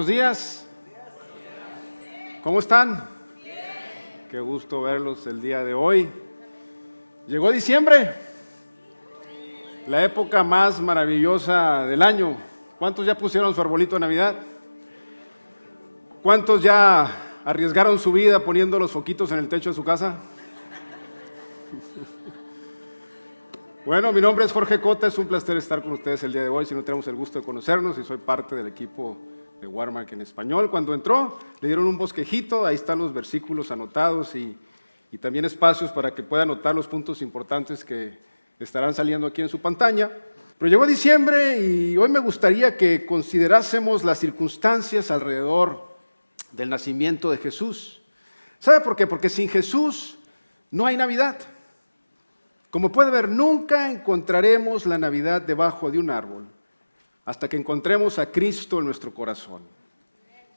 Buenos días. ¿Cómo están? Qué gusto verlos el día de hoy. Llegó diciembre, la época más maravillosa del año. ¿Cuántos ya pusieron su arbolito de Navidad? ¿Cuántos ya arriesgaron su vida poniendo los foquitos en el techo de su casa? Bueno, mi nombre es Jorge Cota, es un placer estar con ustedes el día de hoy. Si no tenemos el gusto de conocernos, y soy parte del equipo de Warmark en español. Cuando entró, le dieron un bosquejito, ahí están los versículos anotados y también espacios para que pueda anotar los puntos importantes que estarán saliendo aquí en su pantalla. Pero llegó diciembre y hoy me gustaría que considerásemos las circunstancias alrededor del nacimiento de Jesús. ¿Sabe por qué? Porque sin Jesús no hay Navidad. Como puede ver, nunca encontraremos la Navidad debajo de un árbol hasta que encontremos a Cristo en nuestro corazón.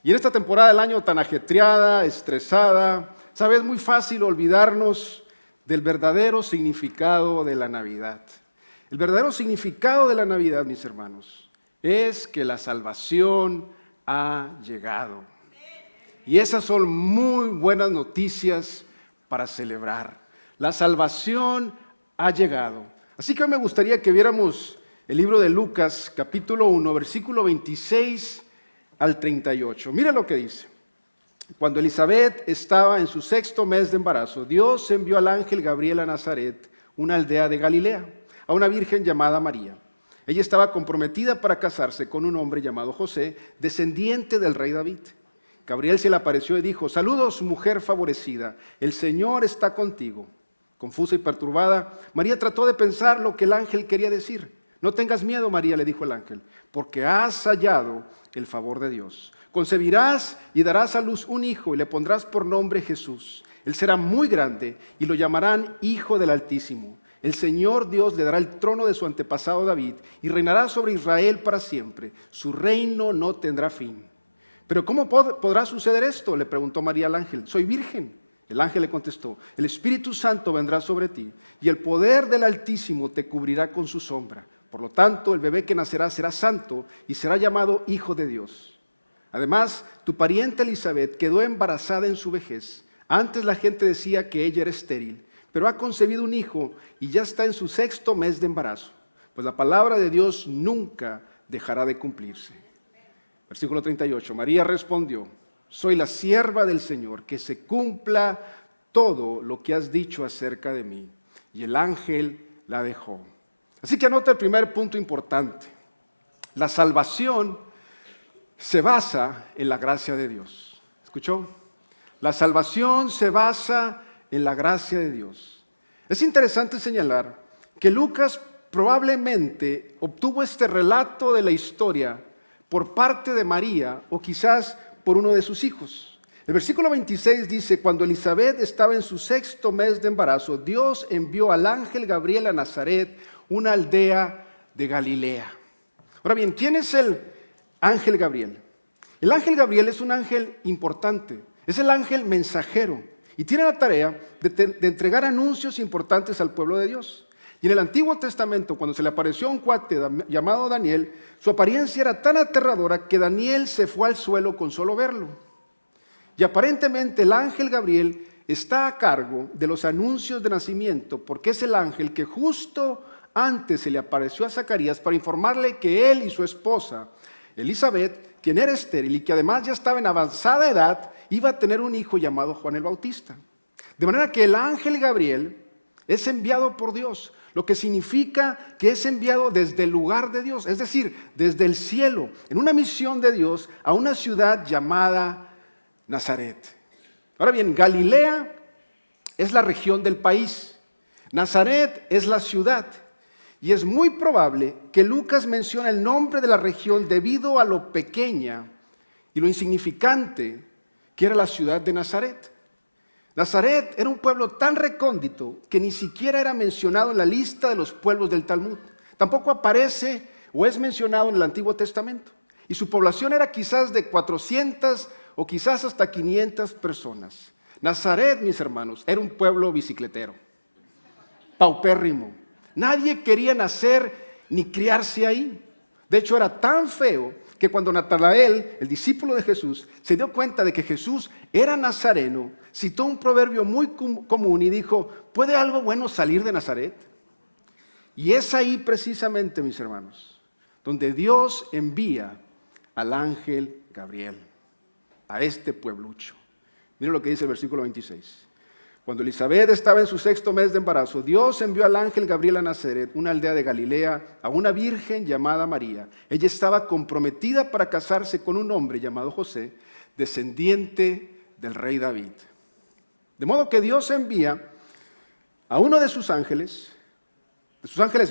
Y en esta temporada del año tan ajetreada, estresada, ¿sabe? Es muy fácil olvidarnos del verdadero significado de la Navidad. El verdadero significado de la Navidad, mis hermanos, es que la salvación ha llegado. Y esas son muy buenas noticias para celebrar. La salvación ha llegado. Así que hoy me gustaría que viéramos el libro de Lucas, capítulo 1, versículo 26 al 38. Mira lo que dice. Cuando Elizabeth estaba en su 6º mes de embarazo, Dios envió al ángel Gabriel a Nazaret, una aldea de Galilea, a una virgen llamada María. Ella estaba comprometida para casarse con un hombre llamado José, descendiente del rey David. Gabriel se le apareció y dijo: saludos, mujer favorecida, el Señor está contigo. Confusa y perturbada, María trató de pensar lo que el ángel quería decir. No tengas miedo, María, le dijo el ángel, porque has hallado el favor de Dios. Concebirás y darás a luz un hijo y le pondrás por nombre Jesús. Él será muy grande y lo llamarán Hijo del Altísimo. El Señor Dios le dará el trono de su antepasado David y reinará sobre Israel para siempre. Su reino no tendrá fin. ¿Pero cómo podrá suceder esto?, le preguntó María al ángel. Soy virgen. El ángel le contestó: el Espíritu Santo vendrá sobre ti y el poder del Altísimo te cubrirá con su sombra. Por lo tanto, el bebé que nacerá será santo y será llamado Hijo de Dios. Además, tu pariente Elizabeth quedó embarazada en su vejez. Antes la gente decía que ella era estéril, pero ha concebido un hijo y ya está en su 6º mes de embarazo, pues la palabra de Dios nunca dejará de cumplirse. Versículo 38, María respondió: soy la sierva del Señor, que se cumpla todo lo que has dicho acerca de mí. Y el ángel la dejó. Así que anota el primer punto importante. La salvación se basa en la gracia de Dios. ¿Escuchó? La salvación se basa en la gracia de Dios. Es interesante señalar que Lucas probablemente obtuvo este relato de la historia por parte de María o quizás por uno de sus hijos. El versículo 26 dice: cuando Elizabeth estaba en su 6º mes de embarazo, Dios envió al ángel Gabriel a Nazaret, una aldea de Galilea. Ahora bien, ¿quién es el ángel Gabriel? El ángel Gabriel es un ángel importante, es el ángel mensajero y tiene la tarea de entregar anuncios importantes al pueblo de Dios. Y en el Antiguo Testamento, cuando se le apareció a un cuate llamado Daniel, su apariencia era tan aterradora que Daniel se fue al suelo con solo verlo. Y aparentemente el ángel Gabriel está a cargo de los anuncios de nacimiento, porque es el ángel que justo antes se le apareció a Zacarías para informarle que él y su esposa, Elizabeth, quien era estéril y que además ya estaba en avanzada edad, iba a tener un hijo llamado Juan el Bautista. De manera que el ángel Gabriel es enviado por Dios, lo que significa que es enviado desde el lugar de Dios, es decir, desde el cielo, en una misión de Dios a una ciudad llamada Nazaret. Ahora bien, Galilea es la región del país, Nazaret es la ciudad, y es muy probable que Lucas mencione el nombre de la región debido a lo pequeña y lo insignificante que era la ciudad de Nazaret. Nazaret era un pueblo tan recóndito que ni siquiera era mencionado en la lista de los pueblos del Talmud. Tampoco aparece o es mencionado en el Antiguo Testamento. Y su población era quizás de 400 o quizás hasta 500 personas. Nazaret, mis hermanos, era un pueblo bicicletero, paupérrimo. Nadie quería nacer ni criarse ahí. De hecho, era tan feo que cuando Natanael, el discípulo de Jesús, se dio cuenta de que Jesús era nazareno, citó un proverbio muy común y dijo, ¿puede algo bueno salir de Nazaret? Y es ahí precisamente, mis hermanos, donde Dios envía al ángel Gabriel a este pueblucho. Mira lo que dice el versículo 26. Cuando Elisabet estaba en su 6º mes de embarazo, Dios envió al ángel Gabriel a Nazaret, una aldea de Galilea, a una virgen llamada María. Ella estaba comprometida para casarse con un hombre llamado José, descendiente del rey David. De modo que Dios envía a uno de sus ángeles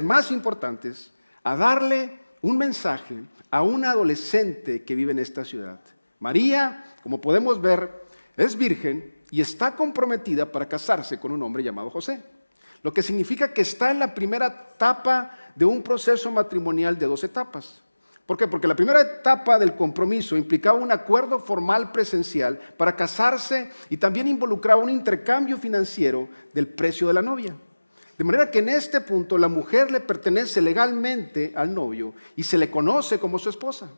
más importantes, a darle un mensaje a una adolescente que vive en esta ciudad. María, como podemos ver, es virgen y está comprometida para casarse con un hombre llamado José. Lo que significa que está en la primera etapa de un proceso matrimonial de 2 etapas. ¿Por qué? Porque la primera etapa del compromiso implicaba un acuerdo formal presencial para casarse y también involucraba un intercambio financiero del precio de la novia. De manera que en este punto la mujer le pertenece legalmente al novio y se le conoce como su esposa.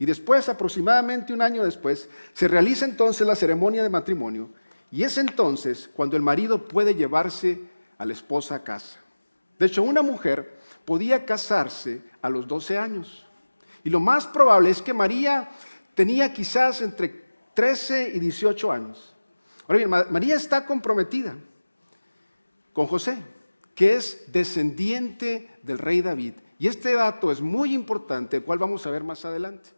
Y después, aproximadamente un año después, se realiza entonces la ceremonia de matrimonio y es entonces cuando el marido puede llevarse a la esposa a casa. De hecho, una mujer podía casarse a los 12 años. Y lo más probable es que María tenía quizás entre 13 y 18 años. Ahora bien, María está comprometida con José, que es descendiente del rey David. Y este dato es muy importante, el cual vamos a ver más adelante.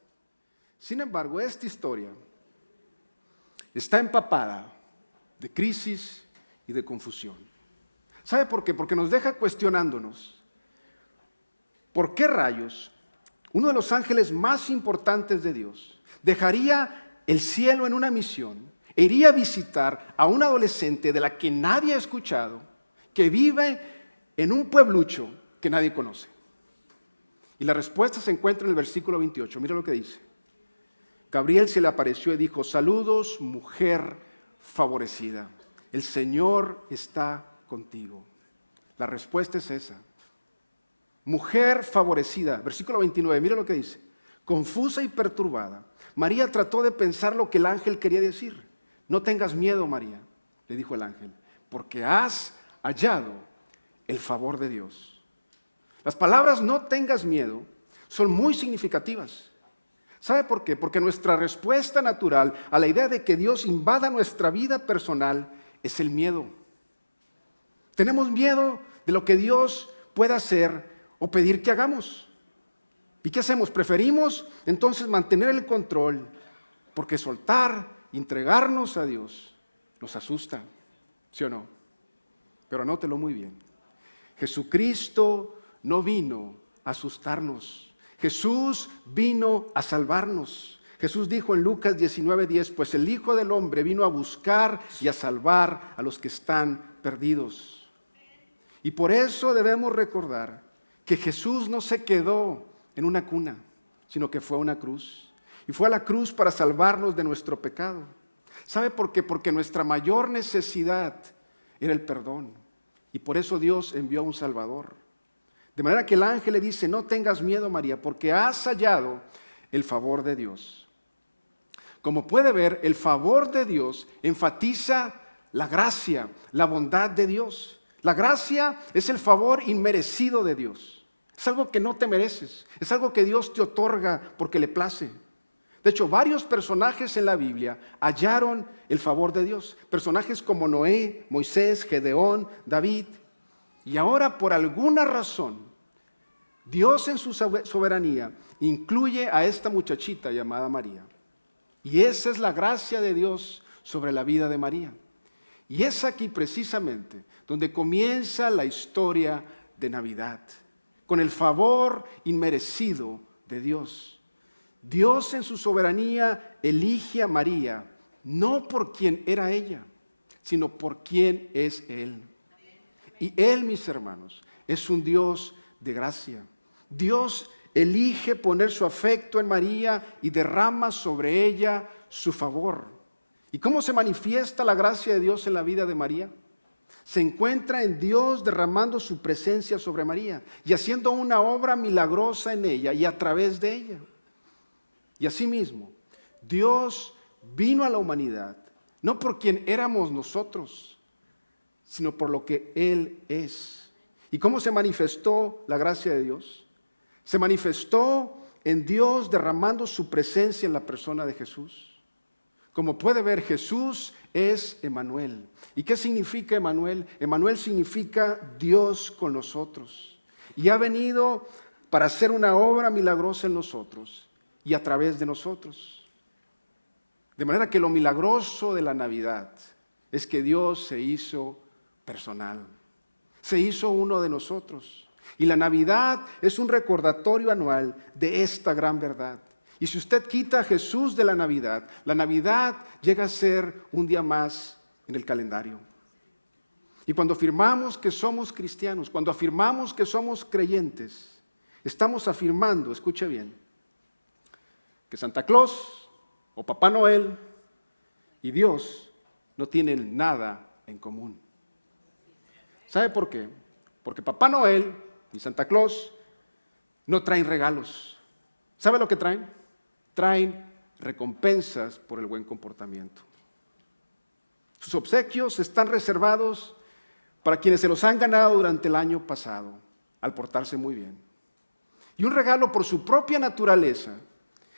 Sin embargo, esta historia está empapada de crisis y de confusión. ¿Sabe por qué? Porque nos deja cuestionándonos. ¿Por qué rayos uno de los ángeles más importantes de Dios dejaría el cielo en una misión e iría a visitar a una adolescente de la que nadie ha escuchado, que vive en un pueblucho que nadie conoce? Y la respuesta se encuentra en el versículo 28. Mira lo que dice. Gabriel se le apareció y dijo, saludos, mujer favorecida. El Señor está contigo. La respuesta es esa. Mujer favorecida. Versículo 29, mira lo que dice. Confusa y perturbada, María trató de pensar lo que el ángel quería decir. No tengas miedo, María, le dijo el ángel, porque has hallado el favor de Dios. Las palabras no tengas miedo son muy significativas. ¿Sabe por qué? Porque nuestra respuesta natural a la idea de que Dios invada nuestra vida personal es el miedo. Tenemos miedo de lo que Dios pueda hacer o pedir que hagamos. ¿Y qué hacemos? Preferimos entonces mantener el control, porque soltar, entregarnos a Dios, nos asusta, ¿sí o no? Pero anótelo muy bien. Jesucristo no vino a asustarnos. Jesús vino a salvarnos. Jesús dijo en Lucas 19:10, pues el Hijo del Hombre vino a buscar y a salvar a los que están perdidos. Y por eso debemos recordar que Jesús no se quedó en una cuna, sino que fue a una cruz. Y fue a la cruz para salvarnos de nuestro pecado. ¿Sabe por qué? Porque nuestra mayor necesidad era el perdón. Y por eso Dios envió a un Salvador. De manera que el ángel le dice, no tengas miedo, María, porque has hallado el favor de Dios. Como puede ver, el favor de Dios enfatiza la gracia, la bondad de Dios. La gracia es el favor inmerecido de Dios. Es algo que no te mereces, es algo que Dios te otorga porque le place. De hecho, varios personajes en la Biblia hallaron el favor de Dios. Personajes como Noé, Moisés, Gedeón, David. Y ahora, por alguna razón, Dios en su soberanía incluye a esta muchachita llamada María. Y esa es la gracia de Dios sobre la vida de María. Y es aquí precisamente donde comienza la historia de Navidad, con el favor inmerecido de Dios. Dios en su soberanía elige a María, no por quien era ella, sino por quien es Él. Y Él, mis hermanos, es un Dios de gracia. Dios elige poner su afecto en María y derrama sobre ella su favor. ¿Y cómo se manifiesta la gracia de Dios en la vida de María? Se encuentra en Dios derramando su presencia sobre María y haciendo una obra milagrosa en ella y a través de ella. Y asimismo, Dios vino a la humanidad, no por quien éramos nosotros, sino por lo que Él es. ¿Y cómo se manifestó la gracia de Dios? Se manifestó en Dios derramando su presencia en la persona de Jesús. Como puede ver, Jesús es Emmanuel. ¿Y qué significa Emmanuel? Emmanuel significa Dios con nosotros. Y ha venido para hacer una obra milagrosa en nosotros y a través de nosotros. De manera que lo milagroso de la Navidad es que Dios se hizo personal, se hizo uno de nosotros. Y la Navidad es un recordatorio anual de esta gran verdad. Y si usted quita a Jesús de la Navidad llega a ser un día más en el calendario. Y cuando afirmamos que somos cristianos, cuando afirmamos que somos creyentes, estamos afirmando, escuche bien, que Santa Claus o Papá Noel y Dios no tienen nada en común. ¿Sabe por qué? Porque Papá Noel y Santa Claus no traen regalos. ¿Sabe lo que traen? Traen recompensas por el buen comportamiento. Sus obsequios están reservados para quienes se los han ganado durante el año pasado, al portarse muy bien. Y un regalo por su propia naturaleza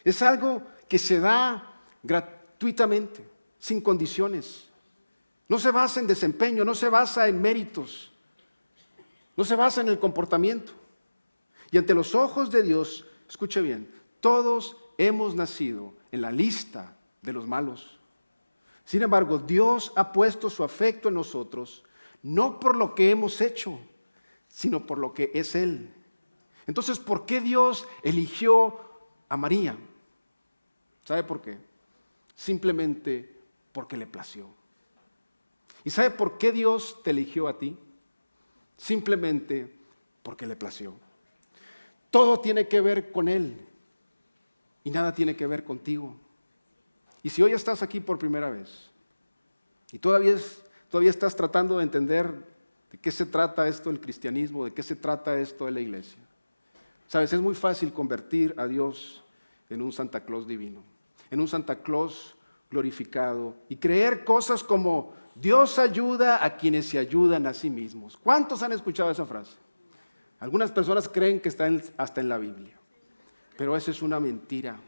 es algo que se da gratuitamente, sin condiciones. No se basa en desempeño, no se basa en méritos, no se basa en el comportamiento. Y ante los ojos de Dios, escuche bien, todos hemos nacido en la lista de los malos. Sin embargo, Dios ha puesto su afecto en nosotros, no por lo que hemos hecho, sino por lo que es Él. Entonces, ¿por qué Dios eligió a María? ¿Sabe por qué? Simplemente porque le plació. ¿Y sabe por qué Dios te eligió a ti? Simplemente porque le plació. Todo tiene que ver con Él y nada tiene que ver contigo. Y si hoy estás aquí por primera vez y todavía estás tratando de entender de qué se trata esto del cristianismo, de qué se trata esto de la iglesia, sabes, es muy fácil convertir a Dios en un Santa Claus divino, en un Santa Claus glorificado y creer cosas como Dios ayuda a quienes se ayudan a sí mismos. ¿Cuántos han escuchado esa frase? Algunas personas creen que está hasta en la Biblia, pero esa es una mentira.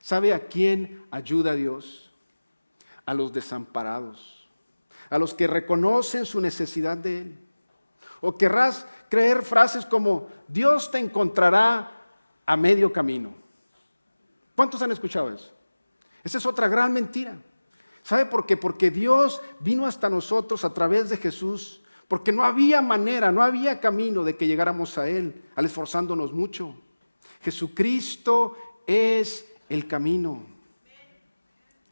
¿Sabe a quién ayuda a Dios? A los desamparados, a los que reconocen su necesidad de Él. O querrás creer frases como Dios te encontrará a medio camino. ¿Cuántos han escuchado eso? Esa es otra gran mentira. ¿Sabe por qué? Porque Dios vino hasta nosotros a través de Jesús, porque no había manera, no había camino de que llegáramos a Él, al esforzándonos mucho. Jesucristo es el camino.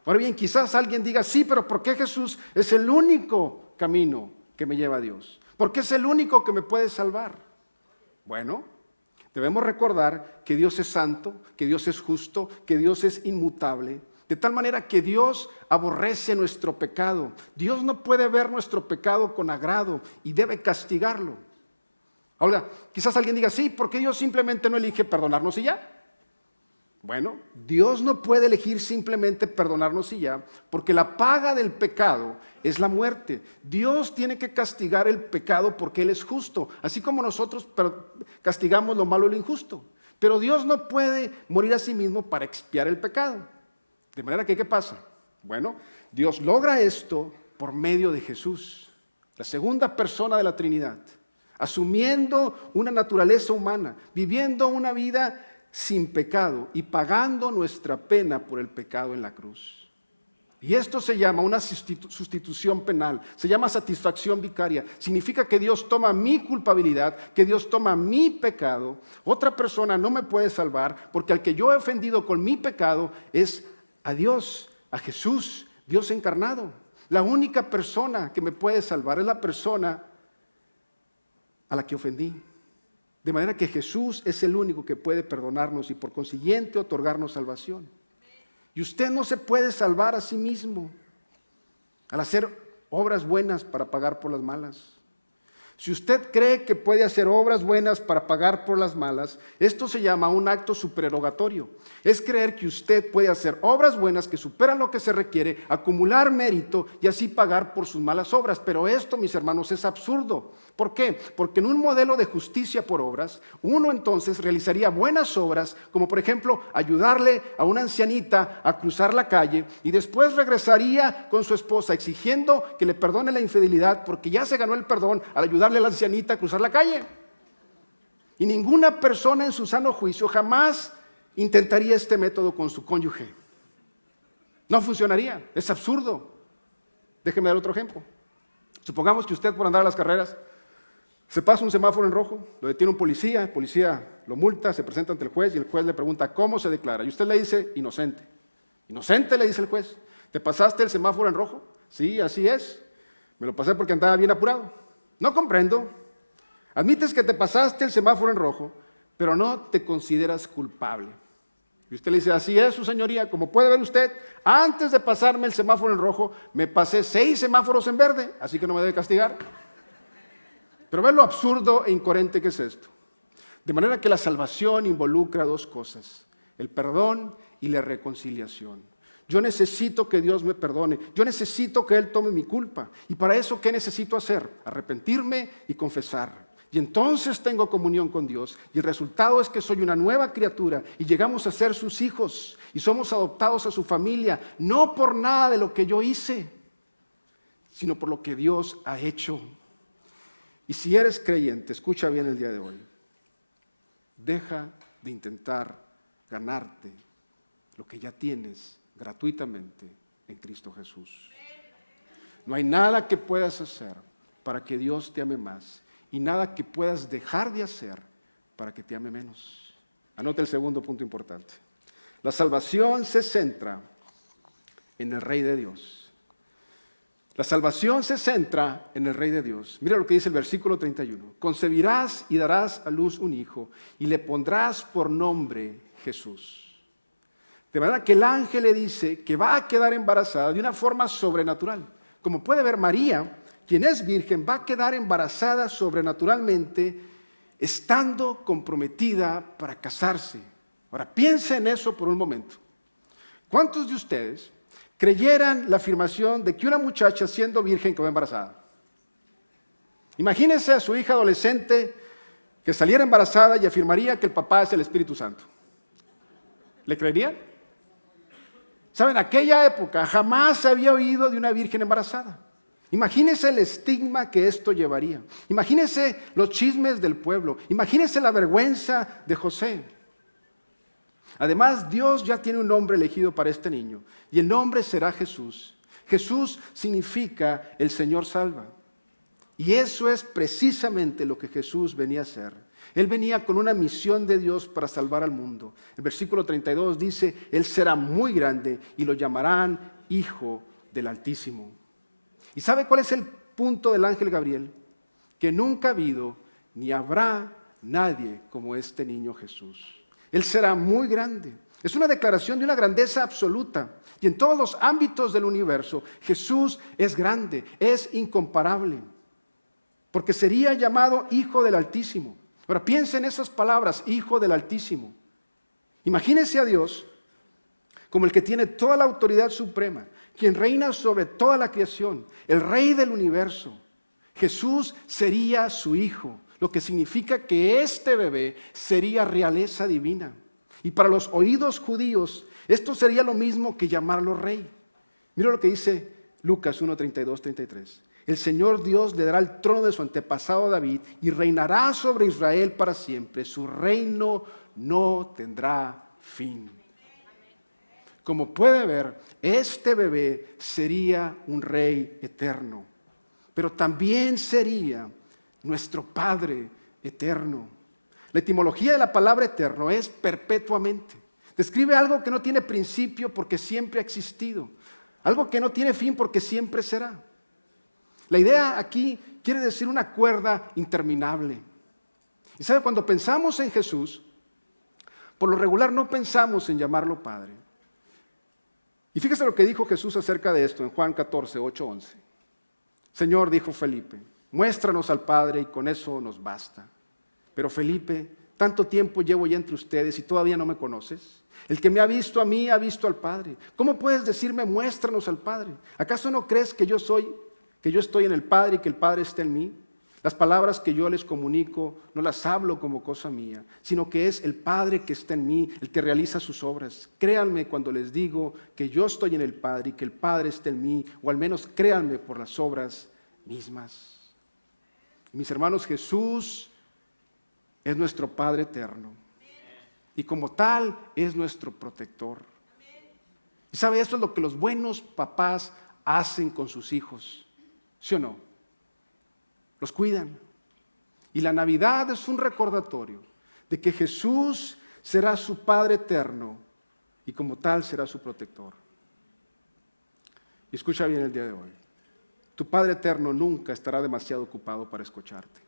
Ahora bien, quizás alguien diga, sí, pero ¿por qué Jesús es el único camino que me lleva a Dios? ¿Por qué es el único que me puede salvar? Bueno, debemos recordar que Dios es santo, que Dios es justo, que Dios es inmutable, de tal manera que Dios aborrece nuestro pecado. Dios no puede ver nuestro pecado con agrado y debe castigarlo. Ahora, quizás alguien diga, sí, ¿por qué Dios simplemente no elige perdonarnos y ya? Bueno, Dios no puede elegir simplemente perdonarnos y ya, porque la paga del pecado es la muerte. Dios tiene que castigar el pecado porque Él es justo, así como nosotros castigamos lo malo y lo injusto. Pero Dios no puede morir a sí mismo para expiar el pecado. De manera que, ¿qué pasa? Bueno, Dios logra esto por medio de Jesús, la segunda persona de la Trinidad, asumiendo una naturaleza humana, viviendo una vida sin pecado y pagando nuestra pena por el pecado en la cruz. Y esto se llama una sustitución penal, se llama satisfacción vicaria. Significa que Dios toma mi culpabilidad, que Dios toma mi pecado. Otra persona no me puede salvar porque al que yo he ofendido con mi pecado es a Dios, a Jesús, Dios encarnado. La única persona que me puede salvar es la persona a la que ofendí. De manera que Jesús es el único que puede perdonarnos y por consiguiente otorgarnos salvación. Y usted no se puede salvar a sí mismo al hacer obras buenas para pagar por las malas. Si usted cree que puede hacer obras buenas para pagar por las malas, esto se llama un acto supererogatorio. Es creer que usted puede hacer obras buenas que superan lo que se requiere, acumular mérito y así pagar por sus malas obras. Pero esto, mis hermanos, es absurdo. ¿Por qué? Porque en un modelo de justicia por obras, uno entonces realizaría buenas obras, como por ejemplo ayudarle a una ancianita a cruzar la calle y después regresaría con su esposa exigiendo que le perdone la infidelidad porque ya se ganó el perdón al ayudarle a la ancianita a cruzar la calle. Y ninguna persona en su sano juicio jamás intentaría este método con su cónyuge. No funcionaría, es absurdo. Déjeme dar otro ejemplo. Supongamos que usted por andar a las carreras se pasa un semáforo en rojo, lo detiene un policía, el policía lo multa, se presenta ante el juez y el juez le pregunta cómo se declara. Y usted le dice inocente. Inocente, le dice el juez. ¿Te pasaste el semáforo en rojo? Sí, así es. Me lo pasé porque andaba bien apurado. No comprendo. Admites que te pasaste el semáforo en rojo, pero no te consideras culpable. Y usted le dice, así es, su señoría, como puede ver usted, antes de pasarme el semáforo en rojo, me pasé 6 semáforos en verde, así que no me debe castigar. Pero ve lo absurdo e incoherente que es esto. De manera que la salvación involucra 2 cosas, el perdón y la reconciliación. Yo necesito que Dios me perdone, yo necesito que Él tome mi culpa. Y para eso, ¿qué necesito hacer? Arrepentirme y confesar. Y entonces tengo comunión con Dios. Y el resultado es que soy una nueva criatura y llegamos a ser sus hijos. Y somos adoptados a su familia, no por nada de lo que yo hice, sino por lo que Dios ha hecho. Y si eres creyente, escucha bien el día de hoy. Deja de intentar ganarte lo que ya tienes gratuitamente en Cristo Jesús. No hay nada que puedas hacer para que Dios te ame más y nada que puedas dejar de hacer para que te ame menos. Anote el segundo punto importante. La salvación se centra en el Rey de Dios. La salvación se centra en el Rey de Dios. Mira lo que dice el versículo 31. Concebirás y darás a luz un hijo y le pondrás por nombre Jesús. De manera que el ángel le dice que va a quedar embarazada de una forma sobrenatural. Como puede ver, María, quien es virgen, va a quedar embarazada sobrenaturalmente estando comprometida para casarse. Ahora, piensa en eso por un momento. ¿Cuántos de ustedes creyeran la afirmación de que una muchacha siendo virgen quedó embarazada? Imagínense a su hija adolescente que saliera embarazada y afirmaría que el papá es el Espíritu Santo. ¿Le creerían? ¿Saben? En aquella época jamás se había oído de una virgen embarazada. Imagínense el estigma que esto llevaría. Imagínense los chismes del pueblo. Imagínense la vergüenza de José. Además, Dios ya tiene un nombre elegido para este niño y el nombre será Jesús. Jesús significa el Señor salva. Y eso es precisamente lo que Jesús venía a hacer. Él venía con una misión de Dios para salvar al mundo. El versículo 32 dice, Él será muy grande y lo llamarán Hijo del Altísimo. ¿Y sabe cuál es el punto del ángel Gabriel? Que nunca ha habido ni habrá nadie como este niño Jesús. Él será muy grande. Es una declaración de una grandeza absoluta. Y en todos los ámbitos del universo, Jesús es grande, es incomparable. Porque sería llamado Hijo del Altísimo. Ahora piensa en esas palabras, Hijo del Altísimo. Imagínese a Dios como el que tiene toda la autoridad suprema, quien reina sobre toda la creación, el Rey del universo. Jesús sería su Hijo, lo que significa que este bebé sería realeza divina. Y para los oídos judíos, esto sería lo mismo que llamarlo Rey. Mira lo que dice Lucas 1, 32, 33. El Señor Dios le dará el trono de su antepasado David y reinará sobre Israel para siempre. Su reino no tendrá fin. Como puede ver, este bebé sería un rey eterno, pero también sería nuestro Padre eterno. La etimología de la palabra eterno es perpetuamente. Describe algo que no tiene principio porque siempre ha existido, algo que no tiene fin porque siempre será. La idea aquí quiere decir una cuerda interminable. Y sabe, cuando pensamos en Jesús, por lo regular no pensamos en llamarlo Padre. Y fíjese lo que dijo Jesús acerca de esto en Juan 14, 8, 11. Señor, dijo Felipe, Muéstranos al Padre y con eso nos basta. Pero Felipe, tanto tiempo llevo ya entre ustedes y todavía no me conoces. El que me ha visto a mí ha visto al Padre. ¿Cómo puedes decirme, muéstranos al Padre? ¿Acaso no crees que yo estoy en el Padre y que el Padre está en mí? Las palabras que yo les comunico no las hablo como cosa mía, sino que es el Padre que está en mí, el que realiza sus obras. Créanme cuando les digo que yo estoy en el Padre y que el Padre está en mí, o al menos créanme por las obras mismas. Mis hermanos, Jesús es nuestro Padre eterno y como tal es nuestro protector. Y sabe, esto es lo que los buenos papás hacen con sus hijos, ¿sí o no? Los cuidan. Y la Navidad es un recordatorio de que Jesús será su Padre eterno y como tal será su protector. Y escucha bien el día de hoy. Tu Padre eterno nunca estará demasiado ocupado para escucharte.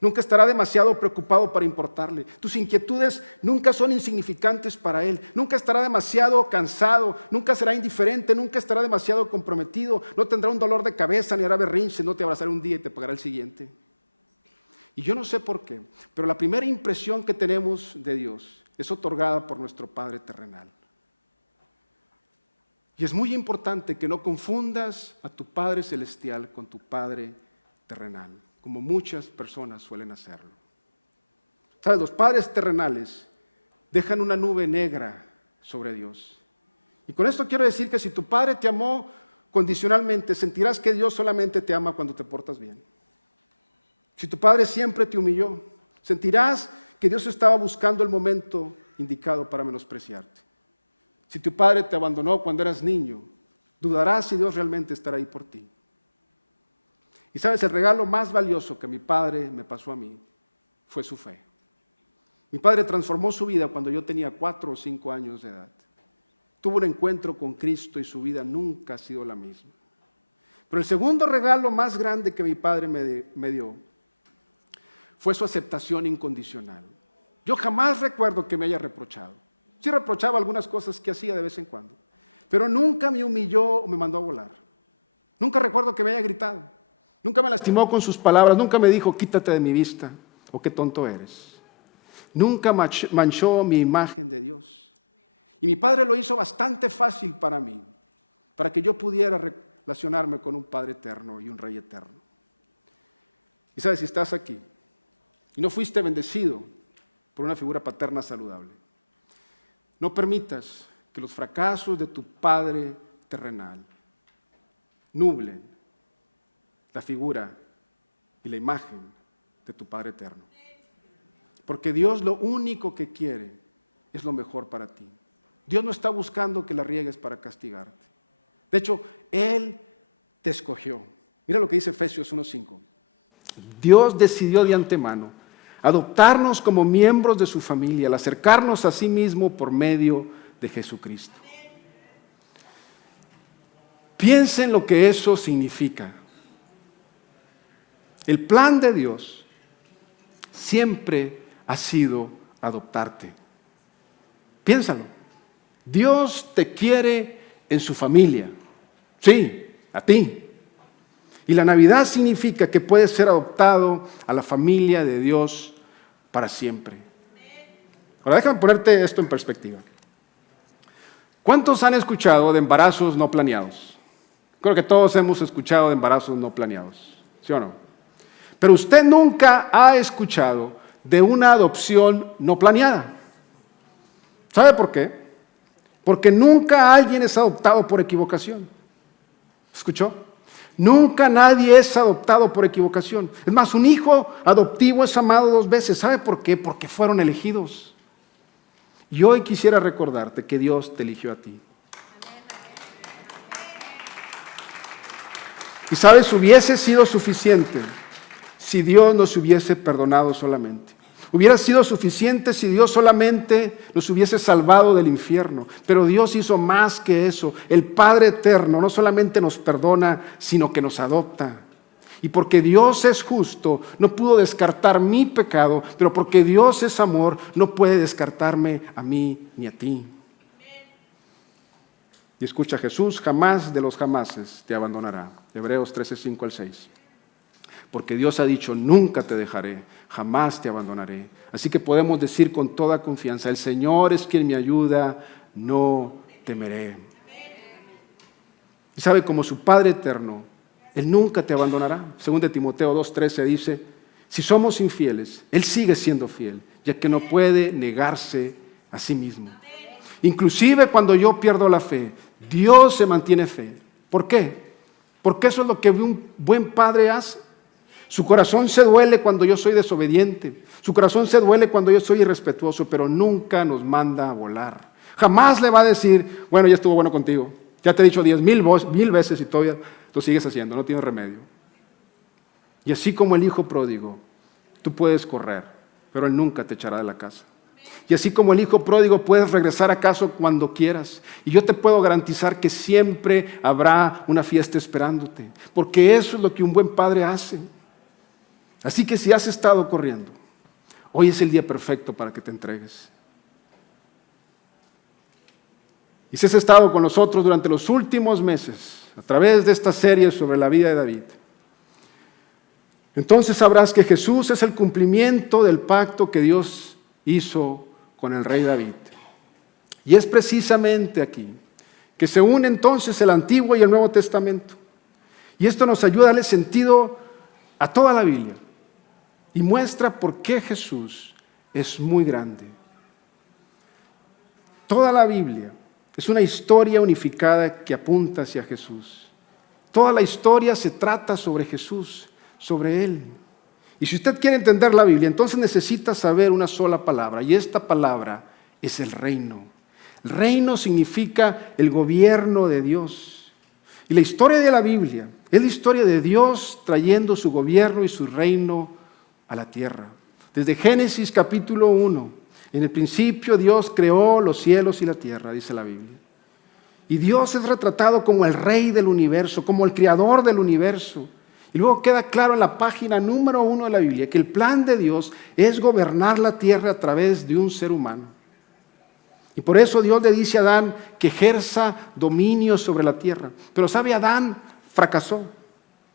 Nunca estará demasiado preocupado para importarle. Tus inquietudes nunca son insignificantes para Él. Nunca estará demasiado cansado. Nunca será indiferente. Nunca estará demasiado comprometido. No tendrá un dolor de cabeza ni hará berrinche. No te abrazará un día y te pagará el siguiente. Y yo no sé por qué, pero la primera impresión que tenemos de Dios es otorgada por nuestro Padre terrenal. Y es muy importante que no confundas a tu Padre celestial con tu Padre terrenal, como muchas personas suelen hacerlo. ¿Sabes? Los padres terrenales dejan una nube negra sobre Dios. Y con esto quiero decir que si tu padre te amó condicionalmente, sentirás que Dios solamente te ama cuando te portas bien. Si tu padre siempre te humilló, sentirás que Dios estaba buscando el momento indicado para menospreciarte. Si tu padre te abandonó cuando eras niño, dudarás si Dios realmente estará ahí por ti. Y sabes, el regalo más valioso que mi padre me pasó a mí fue su fe. Mi padre transformó su vida cuando yo tenía 4 o 5 años de edad. Tuvo un encuentro con Cristo y su vida nunca ha sido la misma. Pero el segundo regalo más grande que mi padre me dio fue su aceptación incondicional. Yo jamás recuerdo que me haya reprochado. Sí reprochaba algunas cosas que hacía de vez en cuando, pero nunca me humilló o me mandó a volar. Nunca recuerdo que me haya gritado. Nunca me lastimó con sus palabras. Nunca me dijo, quítate de mi vista o qué tonto eres. Nunca manchó mi imagen de Dios. Y mi padre lo hizo bastante fácil para mí, para que yo pudiera relacionarme con un Padre eterno y un Rey eterno. Y sabes, si estás aquí y no fuiste bendecido por una figura paterna saludable, no permitas que los fracasos de tu Padre terrenal nublen la figura y la imagen de tu Padre eterno. Porque Dios lo único que quiere es lo mejor para ti. Dios no está buscando que la riegues para castigarte. De hecho, Él te escogió. Mira lo que dice Efesios 1:5. Dios decidió de antemano adoptarnos como miembros de su familia, al acercarnos a sí mismo por medio de Jesucristo. Piensa en lo que eso significa. El plan de Dios siempre ha sido adoptarte. Piénsalo. Dios te quiere en su familia. Sí, a ti. Y la Navidad significa que puedes ser adoptado a la familia de Dios para siempre. Ahora déjame ponerte esto en perspectiva. ¿Cuántos han escuchado de embarazos no planeados? Creo que todos hemos escuchado de embarazos no planeados, ¿sí o no? Pero usted nunca ha escuchado de una adopción no planeada. ¿Sabe por qué? Porque nunca alguien es adoptado por equivocación. ¿Escuchó? Nunca nadie es adoptado por equivocación. Es más, un hijo adoptivo es amado 2 veces. ¿Sabe por qué? Porque fueron elegidos. Y hoy quisiera recordarte que Dios te eligió a ti. Y sabes, hubiese sido suficiente si Dios nos hubiese perdonado solamente. Hubiera sido suficiente si Dios solamente nos hubiese salvado del infierno. Pero Dios hizo más que eso. El Padre eterno no solamente nos perdona, sino que nos adopta. Y porque Dios es justo, no pudo descartar mi pecado, pero porque Dios es amor, no puede descartarme a mí ni a ti. Y escucha, Jesús jamás de los jamases te abandonará. Hebreos 13:5-6. porque Dios ha dicho, nunca te dejaré, jamás te abandonaré. Así que podemos decir con toda confianza, el Señor es quien me ayuda, no temeré. Y sabe, como su Padre eterno, Él nunca te abandonará. Según de Timoteo 2:13 dice, si somos infieles, Él sigue siendo fiel, ya que no puede negarse a sí mismo. Inclusive cuando yo pierdo la fe, Dios se mantiene fiel. ¿Por qué? Porque eso es lo que un buen padre hace. Su corazón se duele cuando yo soy desobediente. Su corazón se duele cuando yo soy irrespetuoso, pero nunca nos manda a volar. Jamás le va a decir, bueno, ya estuvo bueno contigo. Ya te he dicho 10,000 veces y todavía lo sigues haciendo, no tiene remedio. Y así como el hijo pródigo, tú puedes correr, pero Él nunca te echará de la casa. Y así como el hijo pródigo, puedes regresar a casa cuando quieras. Y yo te puedo garantizar que siempre habrá una fiesta esperándote, porque eso es lo que un buen padre hace. Así que si has estado corriendo, hoy es el día perfecto para que te entregues. Y si has estado con nosotros durante los últimos meses, a través de esta serie sobre la vida de David, entonces sabrás que Jesús es el cumplimiento del pacto que Dios hizo con el rey David. Y es precisamente aquí que se une entonces el Antiguo y el Nuevo Testamento. Y esto nos ayuda a darle sentido a toda la Biblia y muestra por qué Jesús es muy grande. Toda la Biblia es una historia unificada que apunta hacia Jesús. Toda la historia se trata sobre Jesús, sobre Él. Y si usted quiere entender la Biblia, entonces necesita saber una sola palabra, y esta palabra es el reino. El reino significa el gobierno de Dios. Y la historia de la Biblia es la historia de Dios trayendo su gobierno y su reino a la tierra. Desde Génesis capítulo 1, en el principio Dios creó los cielos y la tierra, dice la Biblia. Y Dios es retratado como el rey del universo, como el creador del universo. Y luego queda claro en la página número 1 de la Biblia que el plan de Dios es gobernar la tierra a través de un ser humano. Y por eso Dios le dice a Adán que ejerza dominio sobre la tierra. Pero sabe, Adán fracasó,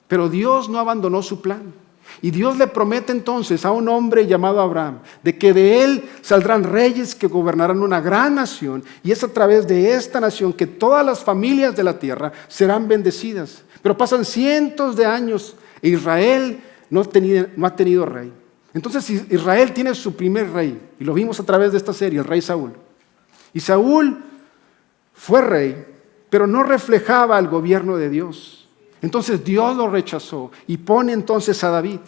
pero Dios no abandonó su plan. Y Dios le promete entonces a un hombre llamado Abraham de que de él saldrán reyes que gobernarán una gran nación, y es a través de esta nación que todas las familias de la tierra serán bendecidas. Pero pasan cientos de años e Israel no ha tenido rey. Entonces Israel tiene su primer rey, y lo vimos a través de esta serie, el rey Saúl. Y Saúl fue rey, pero no reflejaba el gobierno de Dios. Entonces Dios lo rechazó y pone entonces a David.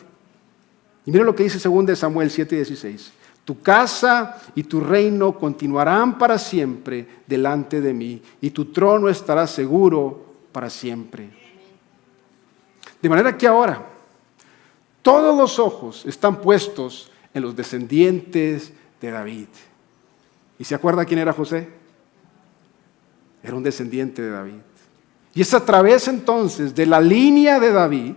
Y mira lo que dice 2 Samuel 7:16. Tu casa y tu reino continuarán para siempre delante de mí, y tu trono estará seguro para siempre. De manera que ahora todos los ojos están puestos en los descendientes de David. ¿Y se acuerda quién era José? Era un descendiente de David. Y es a través entonces de la línea de David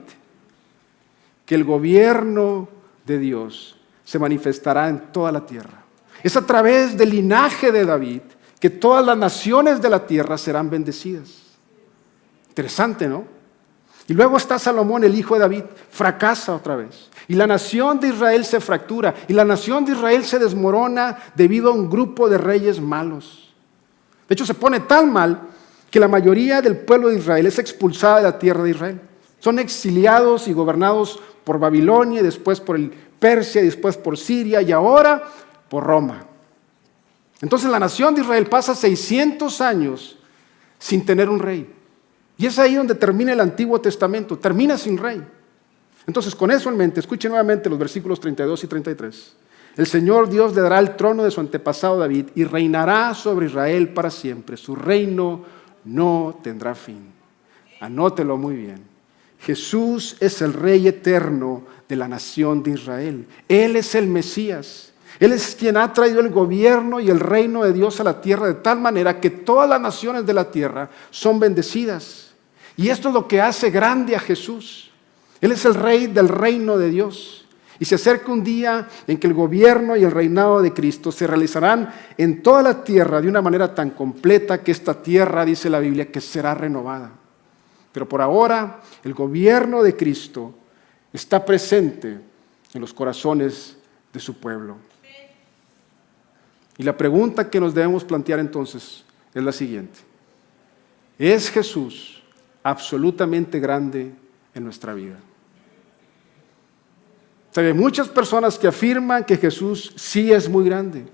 que el gobierno de Dios se manifestará en toda la tierra. Es a través del linaje de David que todas las naciones de la tierra serán bendecidas. Interesante, ¿no? Y luego está Salomón, el hijo de David, fracasa otra vez. Y la nación de Israel se fractura. Y la nación de Israel se desmorona debido a un grupo de reyes malos. De hecho, se pone tan mal que la mayoría del pueblo de Israel es expulsada de la tierra de Israel. Son exiliados y gobernados por Babilonia, y después por Persia, y después por Siria, y ahora por Roma. Entonces la nación de Israel pasa 600 años sin tener un rey. Y es ahí donde termina el Antiguo Testamento, termina sin rey. Entonces, con eso en mente, escuchen nuevamente los versículos 32 y 33. El Señor Dios le dará el trono de su antepasado David y reinará sobre Israel para siempre. Su reino no tendrá fin. Anótelo muy bien. Jesús es el Rey eterno de la nación de Israel. Él es el Mesías. Él es quien ha traído el gobierno y el reino de Dios a la tierra de tal manera que todas las naciones de la tierra son bendecidas. Y esto es lo que hace grande a Jesús. Él es el Rey del reino de Dios. Y se acerca un día en que el gobierno y el reinado de Cristo se realizarán en toda la tierra de una manera tan completa que esta tierra, dice la Biblia, que será renovada. Pero por ahora, el gobierno de Cristo está presente en los corazones de su pueblo. Y la pregunta que nos debemos plantear entonces es la siguiente: ¿es Jesús absolutamente grande en nuestra vida? Hay muchas personas que afirman que Jesús sí es muy grande,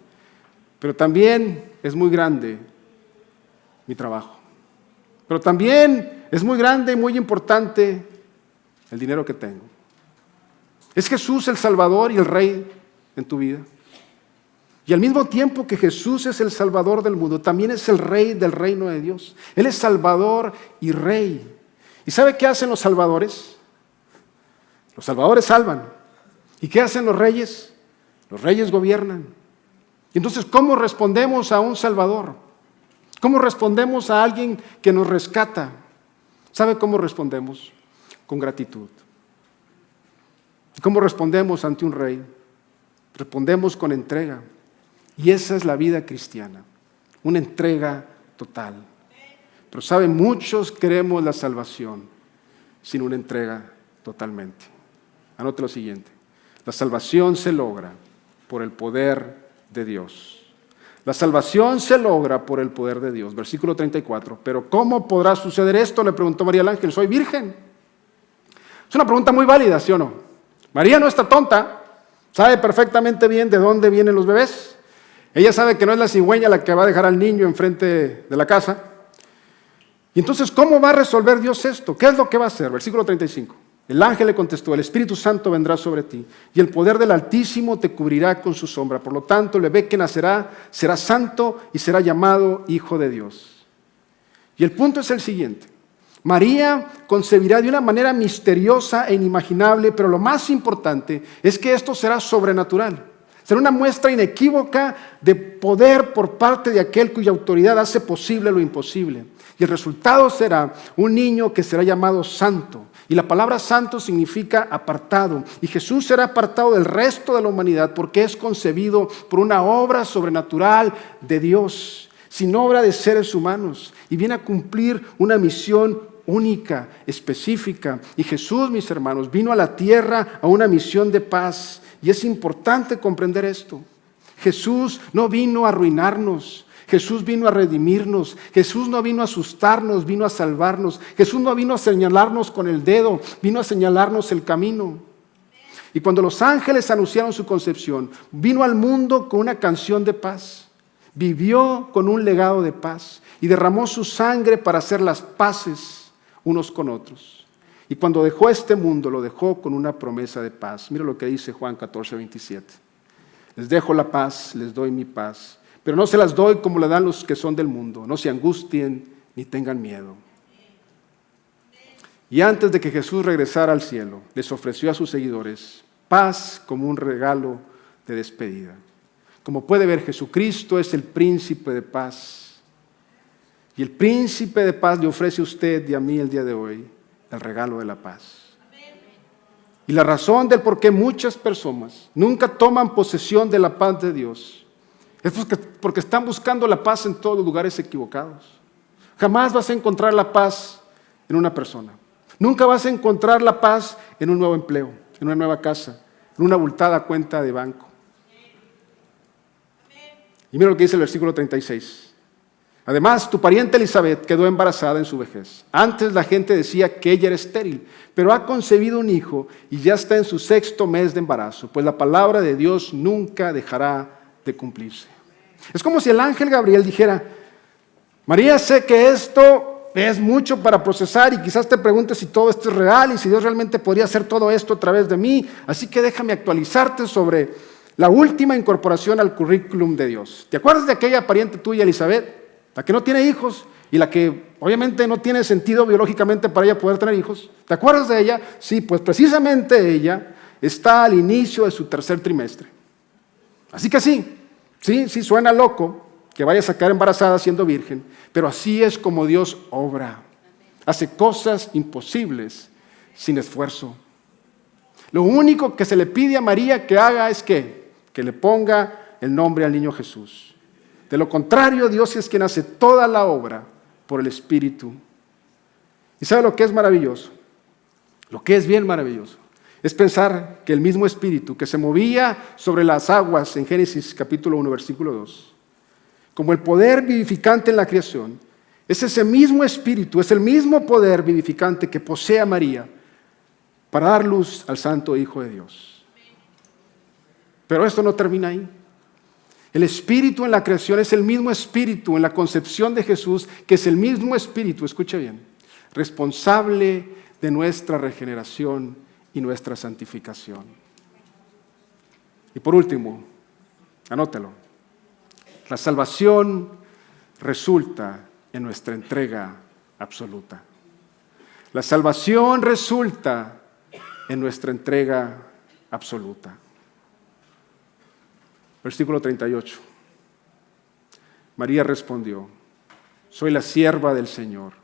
pero también es muy grande mi trabajo. Pero también es muy grande y muy importante el dinero que tengo. ¿Es Jesús el Salvador y el Rey en tu vida? Y al mismo tiempo que Jesús es el Salvador del mundo, también es el Rey del reino de Dios. Él es Salvador y Rey. ¿Y sabe qué hacen los salvadores? Los salvadores salvan. ¿Y qué hacen los reyes? Los reyes gobiernan. Y entonces, ¿cómo respondemos a un Salvador? ¿Cómo respondemos a alguien que nos rescata? ¿Sabe cómo respondemos? Con gratitud. ¿Cómo respondemos ante un rey? Respondemos con entrega. Y esa es la vida cristiana, una entrega total. Pero saben, muchos queremos la salvación sin una entrega totalmente. Anote lo siguiente: la salvación se logra por el poder de Dios. La salvación se logra por el poder de Dios. Versículo 34. Pero ¿cómo podrá suceder esto?, le preguntó María al ángel. ¿Soy virgen? Es una pregunta muy válida, ¿sí o no? María no está tonta, sabe perfectamente bien de dónde vienen los bebés. Ella sabe que no es la cigüeña la que va a dejar al niño enfrente de la casa. Y entonces, ¿cómo va a resolver Dios esto? ¿Qué es lo que va a hacer? Versículo 35. El ángel le contestó: el Espíritu Santo vendrá sobre ti, y el poder del Altísimo te cubrirá con su sombra. Por lo tanto, el bebé que nacerá será santo y será llamado Hijo de Dios. Y el punto es el siguiente: María concebirá de una manera misteriosa e inimaginable, pero lo más importante es que esto será sobrenatural. Será una muestra inequívoca de poder por parte de aquel cuya autoridad hace posible lo imposible. Y el resultado será un niño que será llamado santo. Y la palabra santo significa apartado. Y Jesús será apartado del resto de la humanidad porque es concebido por una obra sobrenatural de Dios, sin obra de seres humanos. Y viene a cumplir una misión única, específica. Y Jesús, mis hermanos, vino a la tierra a una misión de paz. Y es importante comprender esto. Jesús no vino a arruinarnos. Jesús vino a redimirnos. Jesús no vino a asustarnos, vino a salvarnos. Jesús no vino a señalarnos con el dedo, vino a señalarnos el camino. Y cuando los ángeles anunciaron su concepción, vino al mundo con una canción de paz. Vivió con un legado de paz y derramó su sangre para hacer las paces unos con otros. Y cuando dejó este mundo, lo dejó con una promesa de paz. Mira lo que dice Juan 14:27. Les dejo la paz, les doy mi paz. Pero no se las doy como la dan los que son del mundo. No se angustien ni tengan miedo. Y antes de que Jesús regresara al cielo, les ofreció a sus seguidores paz como un regalo de despedida. Como puede ver, Jesucristo es el príncipe de paz. Y el príncipe de paz le ofrece a usted y a mí el día de hoy el regalo de la paz. Y la razón del por qué muchas personas nunca toman posesión de la paz de Dios es porque están buscando la paz en todos los lugares equivocados. Jamás vas a encontrar la paz en una persona. Nunca vas a encontrar la paz en un nuevo empleo, en una nueva casa, en una abultada cuenta de banco. Y mira lo que dice el versículo 36. Además, tu pariente Elizabeth quedó embarazada en su vejez. Antes la gente decía que ella era estéril, pero ha concebido un hijo y ya está en su 6º mes de embarazo, pues la palabra de Dios nunca dejará de cumplirse. Es como si el ángel Gabriel dijera: María, sé que esto es mucho para procesar y quizás te preguntes si todo esto es real y si Dios realmente podría hacer todo esto a través de mí, así que déjame actualizarte sobre la última incorporación al currículum de Dios. ¿Te acuerdas de aquella pariente tuya, Elizabeth? La que no tiene hijos y la que obviamente no tiene sentido biológicamente para ella poder tener hijos. ¿Te acuerdas de ella? Sí, pues precisamente ella está al inicio de su 3er trimestre. Así que sí suena loco que vayas a quedar embarazada siendo virgen, pero así es como Dios obra. Hace cosas imposibles sin esfuerzo. Lo único que se le pide a María que haga es que le ponga el nombre al niño Jesús. De lo contrario, Dios es quien hace toda la obra por el Espíritu. ¿Y sabe lo que es maravilloso? Lo que es bien maravilloso es pensar que el mismo Espíritu que se movía sobre las aguas en Génesis capítulo 1, versículo 2, como el poder vivificante en la creación, es ese mismo Espíritu, es el mismo poder vivificante que posee a María para dar luz al Santo Hijo de Dios. Pero esto no termina ahí. El Espíritu en la creación es el mismo Espíritu en la concepción de Jesús, que es el mismo Espíritu, escuche bien, responsable de nuestra regeneración y nuestra santificación. Y por último, anótelo, la salvación resulta en nuestra entrega absoluta. La salvación resulta en nuestra entrega absoluta. Versículo 38. María respondió: soy la sierva del Señor.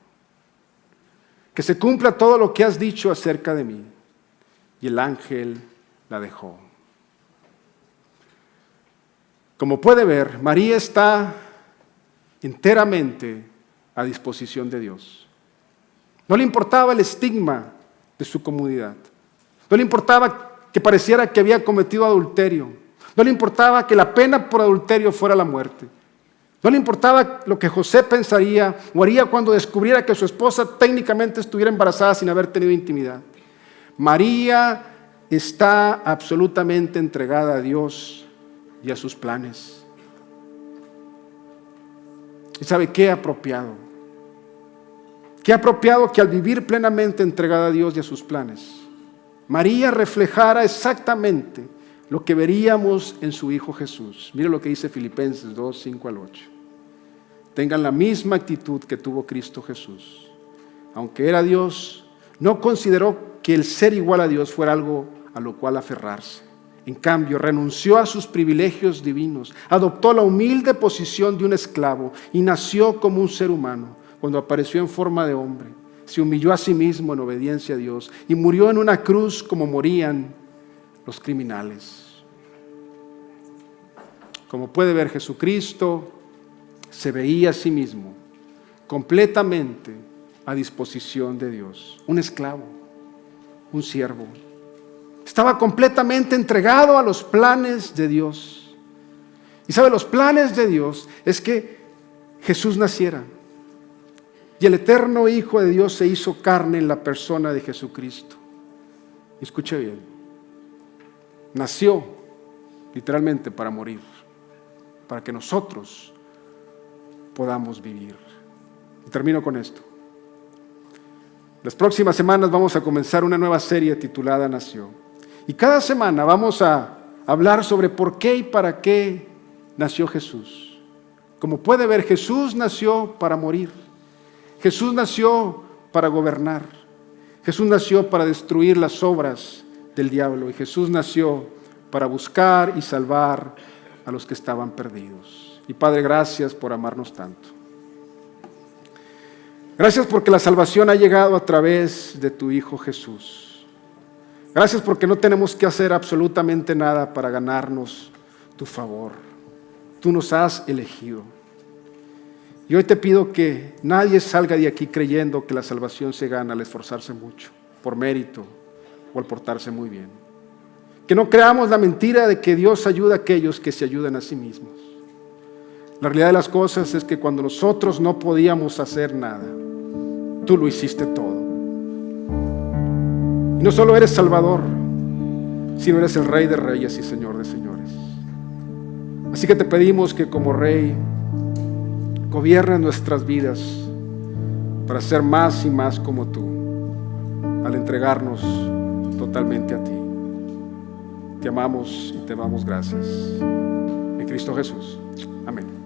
Que se cumpla todo lo que has dicho acerca de mí. Y el ángel la dejó. Como puede ver, María está enteramente a disposición de Dios. No le importaba el estigma de su comunidad. No le importaba que pareciera que había cometido adulterio. No le importaba que la pena por adulterio fuera la muerte. No le importaba lo que José pensaría o haría cuando descubriera que su esposa técnicamente estuviera embarazada sin haber tenido intimidad. María está absolutamente entregada a Dios y a sus planes. ¿Y sabe qué apropiado? Qué apropiado que al vivir plenamente entregada a Dios y a sus planes, María reflejara exactamente lo que veríamos en su Hijo Jesús. Mire lo que dice Filipenses 2, 5 al 8. Tengan la misma actitud que tuvo Cristo Jesús. Aunque era Dios, no consideró que el ser igual a Dios fuera algo a lo cual aferrarse. En cambio, renunció a sus privilegios divinos, adoptó la humilde posición de un esclavo y nació como un ser humano. Cuando apareció en forma de hombre, se humilló a sí mismo en obediencia a Dios y murió en una cruz como morían los criminales. Como puede ver, Jesucristo se veía a sí mismo completamente a disposición de Dios. Un esclavo, un siervo. Estaba completamente entregado a los planes de Dios. Y sabe, los planes de Dios es que Jesús naciera. Y el eterno Hijo de Dios se hizo carne en la persona de Jesucristo. Y escuche bien, nació literalmente para morir, para que nosotros podamos vivir. Y termino con esto. Las próximas semanas vamos a comenzar una nueva serie titulada Nació. Y cada semana vamos a hablar sobre por qué y para qué nació Jesús. Como puede ver, Jesús nació para morir. Jesús nació para gobernar. Jesús nació para destruir las obras del diablo. Y Jesús nació para buscar y salvar a los que estaban perdidos. Y Padre, gracias por amarnos tanto. Gracias porque la salvación ha llegado a través de tu Hijo Jesús. Gracias porque no tenemos que hacer absolutamente nada para ganarnos tu favor. Tú nos has elegido. Y hoy te pido que nadie salga de aquí creyendo que la salvación se gana al esforzarse mucho, por mérito o al portarse muy bien. Que no creamos la mentira de que Dios ayuda a aquellos que se ayudan a sí mismos. La realidad de las cosas es que cuando nosotros no podíamos hacer nada, tú lo hiciste todo. Y no solo eres Salvador, sino eres el Rey de Reyes y Señor de Señores. Así que te pedimos que como Rey gobierna nuestras vidas para ser más y más como tú, al entregarnos totalmente a ti. Te amamos y te damos gracias. En Cristo Jesús. Amén.